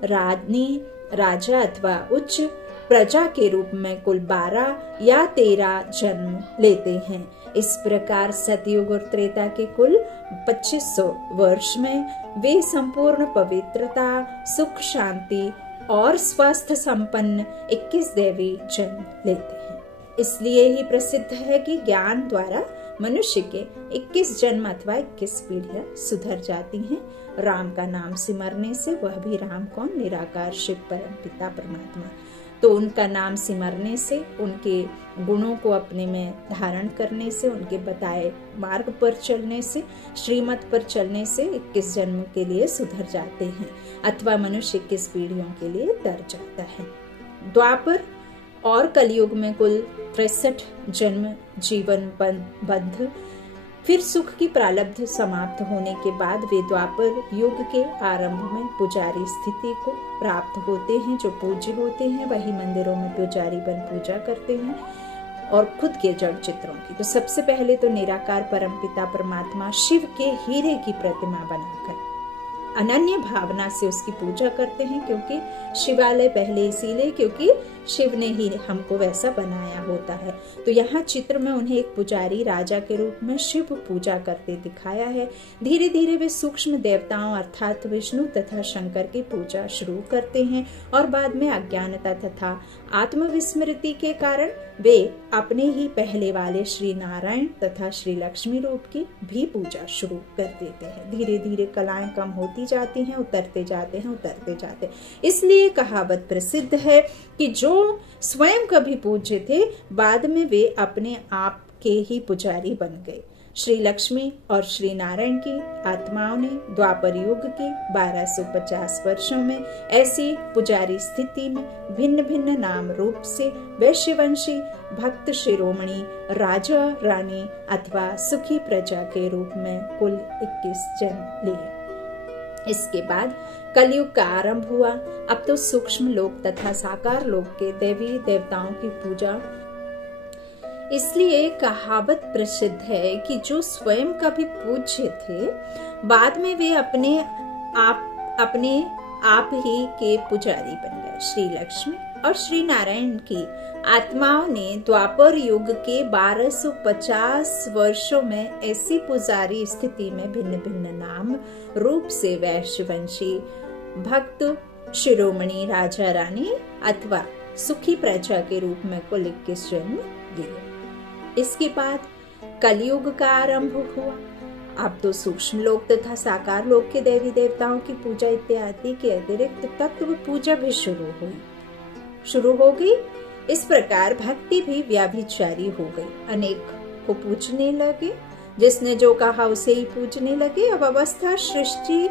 रानी राजा अथवा उच्च प्रजा के रूप में कुल 12 या 13 जन्म लेते हैं। इस प्रकार सतयुग और त्रेता के कुल 2500 वर्ष में वे संपूर्ण पवित्रता सुख शांति और स्वस्थ संपन्न 21 देवी जन्म लेते हैं। इसलिए ही प्रसिद्ध है कि ज्ञान द्वारा मनुष्य के 21 जन्म अथवा 21 पीढ़ियां सुधर जाती हैं। राम का नाम सिमरने से, वह भी राम कौन, निराकार शिव परम पिता परमात्मा, तो उनका नाम सिमरने से, उनके गुणों को अपने में धारण करने से, उनके बताए मार्ग पर चलने से, श्रीमत पर चलने से 21 जन्म के लिए सुधर जाते हैं अथवा मनुष्य 21 पीढ़ियों के लिए तर जाता है। द्वापर और कलयुग में कुल 63 जन्म जीवन बंध, फिर सुख की प्रारब्ध समाप्त होने के बाद वे द्वापर युग के आरंभ में पुजारी स्थिति को प्राप्त होते हैं। जो पूज्य होते हैं वही मंदिरों में पुजारी बन पूजा करते हैं और खुद के जड़ चित्रों की। तो सबसे पहले तो निराकार परम पिता परमात्मा शिव के हीरे की प्रतिमा बनाकर अनन्य भावना से उसकी पूजा करते हैं, क्योंकि शिवालय पहले इसीलिए क्योंकि शिव ने ही हमको वैसा बनाया होता है। तो यहाँ चित्र में उन्हें एक पुजारी राजा के रूप में शिव पूजा करते दिखाया है। धीरे धीरे वे सूक्ष्म देवताओं अर्थात विष्णु तथा शंकर की पूजा शुरू करते हैं और बाद में अज्ञानता तथा आत्मविस्मृति के कारण वे अपने ही पहले वाले श्री नारायण तथा श्री लक्ष्मी रूप की भी पूजा शुरू कर देते हैं। धीरे धीरे कलाएं कम होती जाती हैं, उतरते जाते हैं। इसलिए कहावत प्रसिद्ध है कि जो स्वयं कभी पूज्य थे, बाद में वे अपने आप के ही पुजारी बन गए। श्री लक्ष्मी और श्री नारायण की आत्माओं ने द्वापर युग के 1250 वर्षों में ऐसी पुजारी स्थिति में भिन्न भिन्न नाम रूप से वैश्यवंशी भक्त शिरोमणि राजा रानी अथवा सुखी प्रजा के रूप में कुल 21 जन्म लिए। इसके बाद कलयुग का आरंभ हुआ। अब तो सूक्ष्म लोक तथा साकार लोक के देवी देवताओं की पूजा। इसलिए कहावत प्रसिद्ध है कि जो स्वयं कभी पूज्य थे, बाद में वे अपने आप ही के पुजारी बन गए। श्री लक्ष्मी और श्री नारायण की आत्माओं ने द्वापर युग के 1250 वर्षों में ऐसी पुजारी स्थिति में भिन्न भिन्न नाम रूप से वैश्यवंशी भक्त शिरोमणि राजा रानी अथवा सुखी प्रजा के रूप में कुल 21 जन्म लिए। इसके बाद कलयुग का आरंभ हुआ। अब तो सूक्ष्म लोक तथा साकार लोक के देवी देवताओं की पूजा इत्यादि के अतिरिक्त तत्व पूजा भी शुरू हो गई। इस प्रकार भक्ति भी व्याभिचारी हो गई। अनेक को पूजने लगे, जिसने जो कहा उसे ही पूजने लगे। अब अवस्था सृष्टि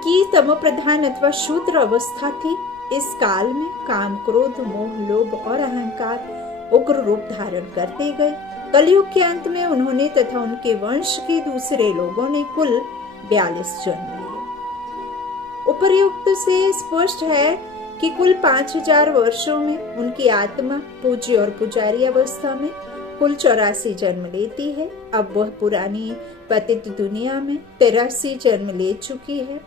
की तमो प्रधान अथवा शूद्र अवस्था थी। इस काल में काम क्रोध मोह लोभ और अहंकार उग्र रूप धारण करते गए। कलयुग के अंत में उन्होंने तथा उनके वंश के दूसरे लोगों ने कुल 42 जन्म लिए। उपर्युक्त से स्पष्ट है कि कुल 5000 वर्षों में उनकी आत्मा पूज्य और पुजारी अवस्था में कुल 84 जन्म लेती है। अब वह पुरानी पतित दुनिया में 83 जन्म ले चुकी है।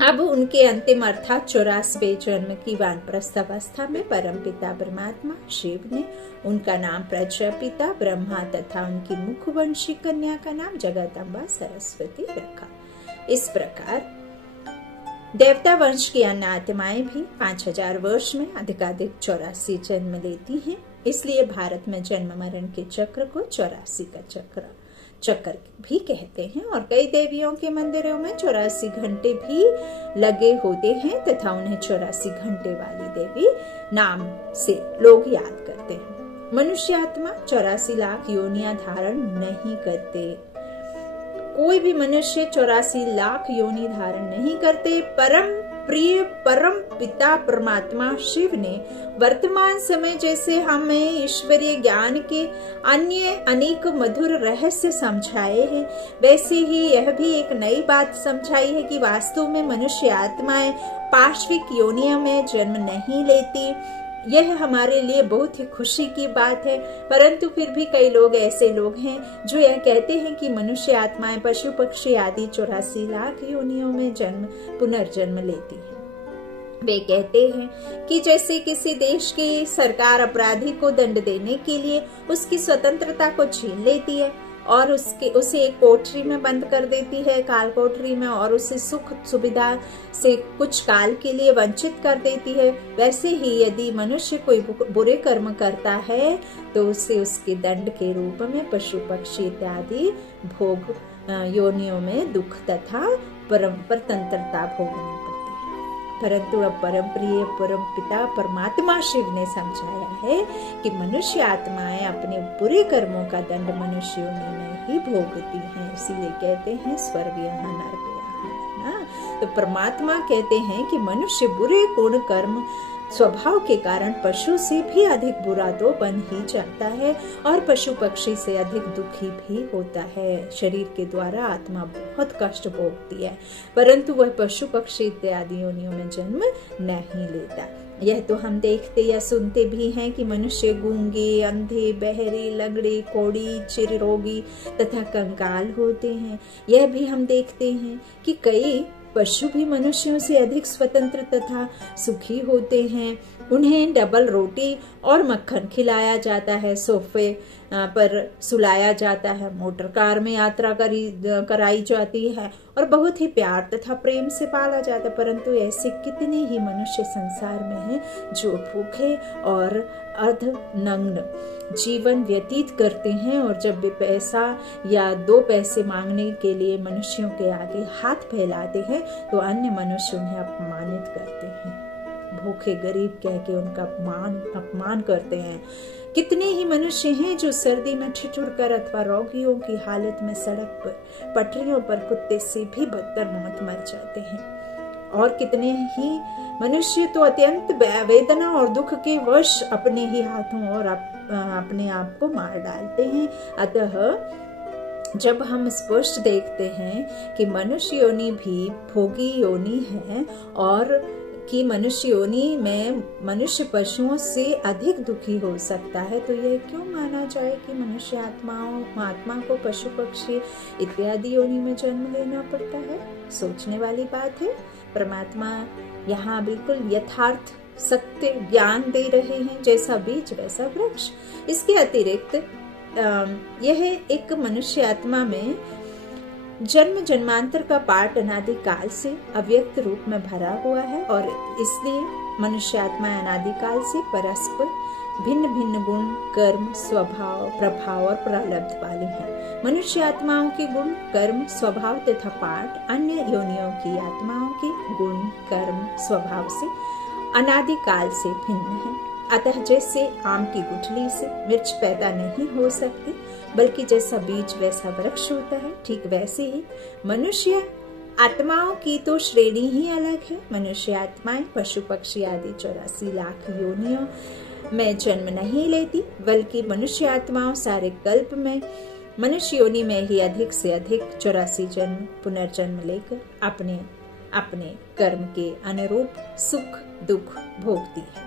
अब उनके अंतिम अर्थात 84वें जन्म की वानप्रस्थ अवस्था में परमपिता परमात्मा शिव ने उनका नाम प्रजापिता ब्रह्मा तथा उनकी मुखवंशी कन्या का नाम जगदम्बा सरस्वती रखा। इस प्रकार देवता वंश की अन्य आत्माएं भी 5000 वर्ष में अधिकाधिक 84 जन्म लेती हैं। इसलिए भारत में जन्म मरण के चक्र को 84 का चक्कर भी कहते हैं और कई देवियों के मंदिरों में 84 घंटे भी लगे होते हैं तथा उन्हें 84 घंटे वाली देवी नाम से लोग याद करते हैं। मनुष्य आत्मा 84 लाख योनियां धारण नहीं करते। कोई भी मनुष्य 84 लाख योनि धारण नहीं करते। परम प्रिय परम पिता परमात्मा शिव ने वर्तमान समय जैसे हमें ईश्वरीय ज्ञान के अन्य अनेक मधुर रहस्य समझाए हैं, वैसे ही यह भी एक नई बात समझाई है कि वास्तव में मनुष्य आत्माएं पार्श्विक योनियों में जन्म नहीं लेती। यह हमारे लिए बहुत ही खुशी की बात है। परंतु फिर भी कई लोग ऐसे लोग हैं जो यह कहते हैं कि मनुष्य आत्माएं पशु पक्षी आदि 84 लाख योनियों में पुनर्जन्म लेती है। वे कहते हैं कि जैसे किसी देश की सरकार अपराधी को दंड देने के लिए उसकी स्वतंत्रता को छीन लेती है और उसे एक कोठरी में बंद कर देती है, काल कोठरी में, और उसे सुख सुविधा से कुछ काल के लिए वंचित कर देती है, वैसे ही यदि मनुष्य कोई बुरे कर्म करता है तो उसे उसके दंड के रूप में पशु पक्षी इत्यादि भोग योनियों में दुख तथा परतंत्रता भोगनी पड़ती है। परंतु अब परम प्रिय परम पिता परमात्मा शिव ने समझाया है कि मनुष्य आत्माएं अपने बुरे कर्मों का दंड मनुष्य योनि में ही भोगती हैं। इसीलिए कहते हैं स्वर्ग यहाँ नरक यहाँ। तो परमात्मा कहते हैं कि मनुष्य बुरे गुण कर्म स्वभाव के कारण पशु से भी अधिक बुरा तो बन ही जाता है और पशु पक्षी से अधिक दुखी भी होता है। शरीर के द्वारा आत्मा बहुत कष्ट भोगती है, परंतु वह पशु पक्षी इत्यादि योनियों में जन्म नहीं लेता। यह तो हम देखते या सुनते भी हैं कि मनुष्य गूंगे, अंधे, बहरे, लंगड़े, कोढ़ी, चिररोगी तथा कंकाल होते हैं। यह भी हम देखते हैं कि कई पशु भी मनुष्यों से अधिक स्वतंत्र तथा सुखी होते हैं। उन्हें डबल रोटी और मक्खन खिलाया जाता है, सोफे पर सुलाया जाता है, मोटर कार में यात्रा कराई जाती है और बहुत ही प्यार तथा प्रेम से पाला जाता है। परंतु ऐसे कितने ही मनुष्य संसार में हैं जो भूखे और अर्धनग्न जीवन व्यतीत करते हैं, और जब वे पैसा या 2 पैसे मांगने के लिए मनुष्यों के आगे हाथ फैलाते हैं तो अन्य मनुष्य उन्हें अपमानित करते हैं, भूखे गरीब कह के उनका अपमान करते हैं। कितने ही मनुष्य हैं जो सर्दी में ठिठुर कर अथवा रोगियों की हालत में सड़क पर पटरियों पर कुत्ते से भी बदतर मौत मर जाते हैं, और कितने ही मनुष्य तो अत्यंत वेदना और दुख के वश अपने ही हाथों और अपने आप को मार डालते हैं। अतः जब हम स्पष्ट देखते हैं कि मनुष्य योनि भी भोगी योनि है और कि मनुष्य योनि में मनुष्य पशुओं से अधिक दुखी हो सकता है, तो यह क्यों माना जाए कि मनुष्य आत्मा को पशु पक्षी इत्यादि योनि में जन्म लेना पड़ता है? सोचने वाली बात है। परमात्मा यहाँ बिल्कुल यथार्थ सत्य ज्ञान दे रहे हैं, जैसा बीज वैसा वृक्ष। इसके अतिरिक्त यह एक मनुष्य आत्मा में जन्म जन्मांतर का पाठ अनादिकाल से अव्यक्त रूप में भरा हुआ है, और इसलिए मनुष्य आत्मा अनादिकाल से परस्पर भिन्न भिन्न गुण, कर्म, स्वभाव, प्रभाव और प्रारब्ध वाले हैं। मनुष्य आत्माओं के गुण, कर्म, स्वभाव तथा पाठ अन्य योनियों की आत्माओं के गुण, कर्म, स्वभाव से अनादिकाल से भिन्न है। अतः जैसे आम की गुठली से मिर्च पैदा नहीं हो सकती, बल्कि जैसा बीज वैसा वृक्ष होता है, ठीक वैसे ही मनुष्य आत्माओं की तो श्रेणी ही अलग है। मनुष्य आत्माएं पशु पक्षी आदि 84 लाख योनियों में जन्म नहीं लेती, बल्कि मनुष्य आत्माओं सारे कल्प में मनुष्य योनि में ही अधिक से अधिक 84 जन्म पुनर्जन्म लेकर अपने अपने कर्म के अनुरूप सुख दुख भोगती है।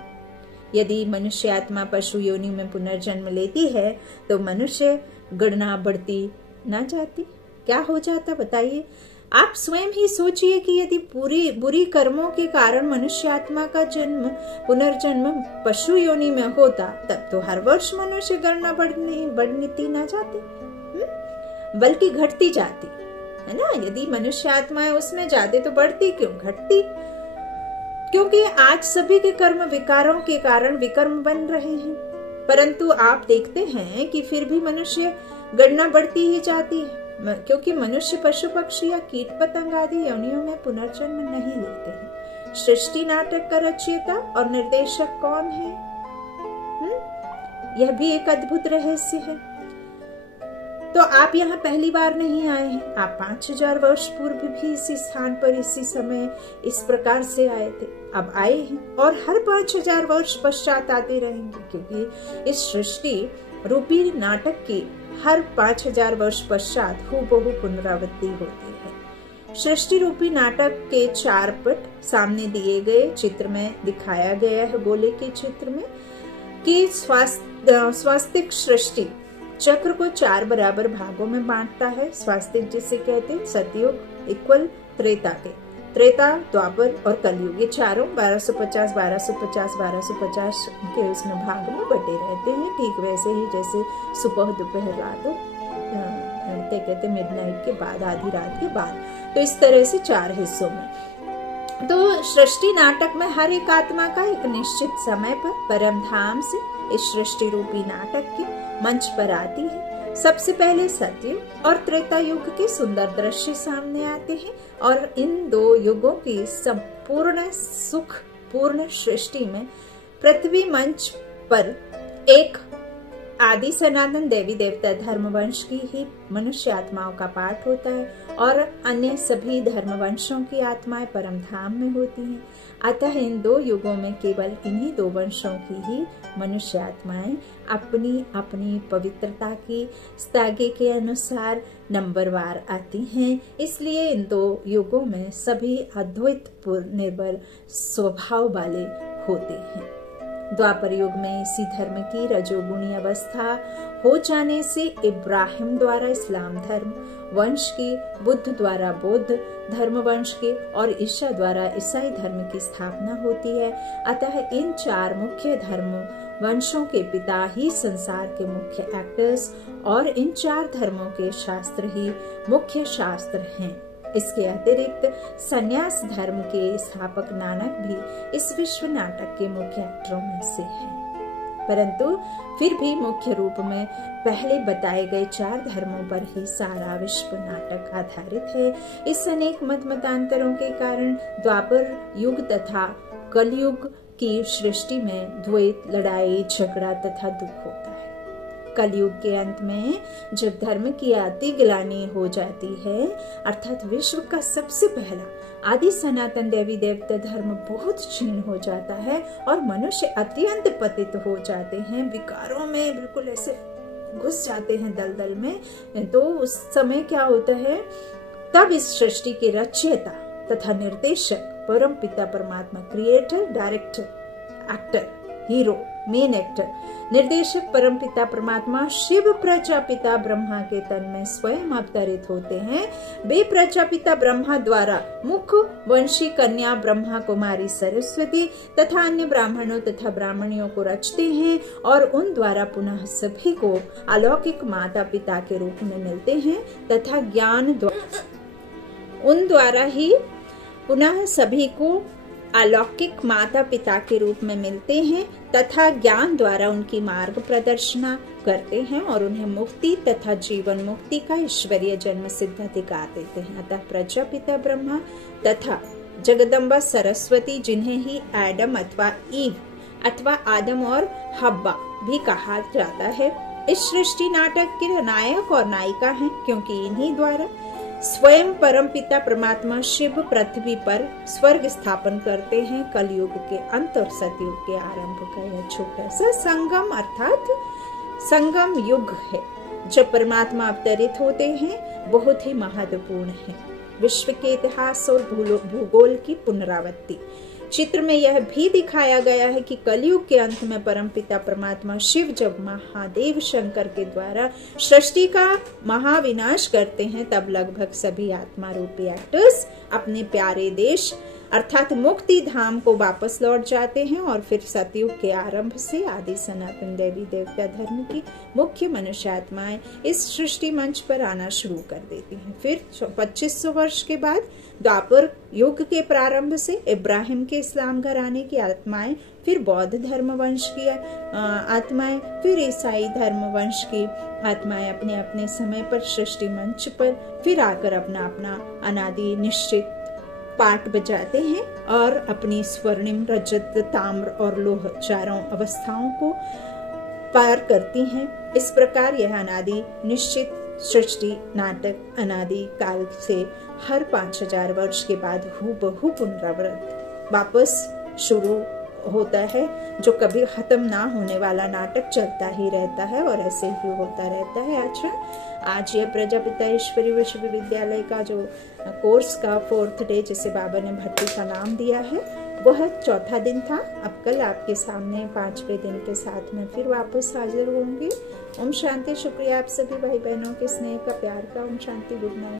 यदि मनुष्य आत्मा पशु योनि में पुनर्जन्म लेती है तो मनुष्य गणना बढ़ती ना जाती, क्या हो जाता बताइए? आप स्वयं ही सोचिए कि यदि बुरी कर्मों के कारण मनुष्य आत्मा का जन्म पुनर्जन्म पशु योनि में होता, तब तो हर वर्ष मनुष्य गणना बढ़ती ना जाती, बल्कि घटती जाती है ना। यदि मनुष्य आत्माएं उसमें जाते तो बढ़ती क्यों, घटती? क्योंकि आज सभी के कर्म विकारों के कारण विकर्म बन रहे हैं, परंतु आप देखते हैं कि फिर भी मनुष्य गणना बढ़ती ही जाती है, क्योंकि मनुष्य पशु पक्षी या कीट पतंग आदि योनियों में पुनर्जन्म नहीं लेते हैं। सृष्टि नाटक का रचयिता और निर्देशक कौन है? यह भी एक अद्भुत रहस्य है। तो आप यहाँ पहली बार नहीं आए हैं, आप 5000 वर्ष पूर्व भी इसी स्थान पर इसी समय इस प्रकार से आए थे, अब आए हैं और हर 5000 वर्ष पश्चात आते रहेंगे, क्योंकि इस सृष्टि रूपी नाटक की हर 5000 वर्ष पश्चात हूबहू पुनरावृत्ति होती है। सृष्टि रूपी नाटक के 4 पट सामने दिए गए चित्र में दिखाया गया है, गोले के चित्र में, कि स्वास्तिक सृष्टि चक्र को 4 बराबर भागों में बांटता है। स्वास्तिक जिसे कहते हैं सतयुग इक्वल त्रेता के, त्रेता, द्वापर और कलयुग, ये चारों 1250, 1250, 1250 के उसमें भाग में बटे रहते हैं। ठीक वैसे ही जैसे सुबह, दोपहर, रात, कहते मिडनाइट के बाद, आधी रात के बाद, तो इस तरह से 4 हिस्सों में। तो सृष्टि नाटक में हर एक आत्मा का एक निश्चित समय पर परम धाम से इस सृष्टि रूपी नाटक के मंच पर आती है। सबसे पहले सतयुग और त्रेता युग के सुंदर दृश्य सामने आते हैं, और इन 2 युगों की संपूर्ण सुख पूर्ण सृष्टि में पृथ्वी मंच पर एक आदि सनातन देवी देवता धर्मवंश की ही मनुष्य आत्माओं का पाठ होता है, और अन्य सभी धर्मवंशों की आत्माएं परम धाम में होती हैं। अतः इन 2 युगों में केवल इन्हीं 2 वंशों की ही मनुष्य आत्माएं अपनी अपनी पवित्रता की स्तागे के अनुसार नंबरवार आती हैं। इसलिए इन 2 युगों में सभी अद्वैत निर्भर स्वभाव वाले होते हैं। द्वापर युग में इसी धर्म की रजोगुणी अवस्था हो जाने से इब्राहिम द्वारा इस्लाम धर्म वंश की, बुद्ध द्वारा बौद्ध धर्म वंश के और ईसा द्वारा ईसाई धर्म की स्थापना होती है। अतः इन 4 मुख्य धर्म वंशों के पिता ही संसार के मुख्य एक्टर्स और इन 4 धर्मों के शास्त्र ही मुख्य शास्त्र हैं। इसके अतिरिक्त संन्यास धर्म के स्थापक नानक भी इस विश्व नाटक के मुख्य एक्टरों में से हैं। परंतु फिर भी मुख्य रूप में पहले बताए गए 4 धर्मों पर ही सारा विश्व नाटक आधारित है। इस अनेक मतांतरों के कारण द्वापर युग तथा कलयुग की सृष्टि में द्वैत, लड़ाई, झगड़ा तथा दुख होता है। कलयुग के अंत में जब धर्म की अति ग्लानि हो जाती है, अर्थात विश्व का सबसे पहला आदि सनातन देवी देवता धर्म बहुत क्षीण हो जाता है और मनुष्य अत्यंत पतित हो जाते हैं, विकारों में बिल्कुल ऐसे घुस जाते हैं दलदल में, तो उस समय क्या होता है, तब इस सृष्टि के रचयिता तथा निर्देशक परम पिता परमात्मा, creator, director, actor, hero, main actor, निर्देशक परमपिता परमात्मा शिव प्रजापिता ब्रह्मा के तन में स्वयं अवतरित होते हैं। वे प्रजापिता ब्रह्मा द्वारा मुख वंशी कन्या ब्रह्मा कुमारी सरस्वती तथा अन्य ब्राह्मणों तथा ब्राह्मणियों को रचते हैं और उन द्वारा पुनः सभी को अलौकिक माता पिता के रूप में मिलते हैं तथा ज्ञान उन द्वारा ही पुनः सभी को अलौकिक माता पिता के रूप में मिलते हैं तथा ज्ञान द्वारा उनकी मार्ग प्रदर्शना करते हैं और उन्हें मुक्ति तथा जीवन मुक्ति का ईश्वरीय जन्म सिद्ध अधिकार देते हैं। अतः प्रजापिता ब्रह्मा तथा जगदम्बा सरस्वती, जिन्हें ही एडम अथवा ईव अथवा आदम और हब्बा भी कहा जाता है, इस सृष्टि नाटक के नायक और नायिका हैं, क्योंकि इन्हीं द्वारा स्वयं परमपिता परमात्मा शिव पृथ्वी पर स्वर्ग स्थापन करते हैं। कलयुग के अंत और सतयुग के आरंभ का यह छोटा सा संगम अर्थात संगम युग है। जब परमात्मा अवतरित होते हैं, बहुत ही महत्वपूर्ण है। विश्व के इतिहास और भूगोल की पुनरावृत्ति। चित्र में यह भी दिखाया गया है कि कलयुग के अंत में परमपिता परमात्मा शिव जब महादेव शंकर के द्वारा सृष्टि का महाविनाश करते हैं, तब लगभग सभी आत्मा रूपी एक्टर्स अपने प्यारे देश अर्थात मुक्ति धाम को वापस लौट जाते हैं और फिर सतयुग के आरंभ से आदि सनातन देवी देवता धर्म की मुख्य मनुष्य आत्माएं इस सृष्टि मंच पर आना शुरू कर देती हैं। फिर 2500 वर्ष के बाद द्वापर युग के प्रारंभ से इब्राहिम के इस्लाम घराने की आत्माएं, फिर बौद्ध धर्म वंश की आत्माएं, फिर ईसाई धर्म वंश की आत्माएं अपने अपने समय पर सृष्टि मंच पर फिर आकर अपना अपना अनादि निश्चित पाठ बजाते हैं और अपनी स्वर्णिम, रजत, ताम्र और लोह चारों अवस्थाओं को पार करती हैं। इस प्रकार यह अनादि निश्चित सृष्टि नाटक अनादि काल से हर 5000 वर्ष के बाद हूबहू पुनरावृत्त वापस शुरू होता है, जो कभी खत्म ना होने वाला नाटक चलता ही रहता है और ऐसे ही होता रहता है। अच्छा, आज यह प्रजापिता ईश्वरी विश्वविद्यालय का जो कोर्स का 4th डे, जिसे बाबा ने भट्टी का नाम दिया है, वह 4था दिन था। अब कल आपके सामने 5वें दिन के साथ में फिर वापस हाजिर होंगे। ओम शांति। शुक्रिया आप सभी भाई बहनों के स्नेह का, प्यार का। ओम शांति। Good night.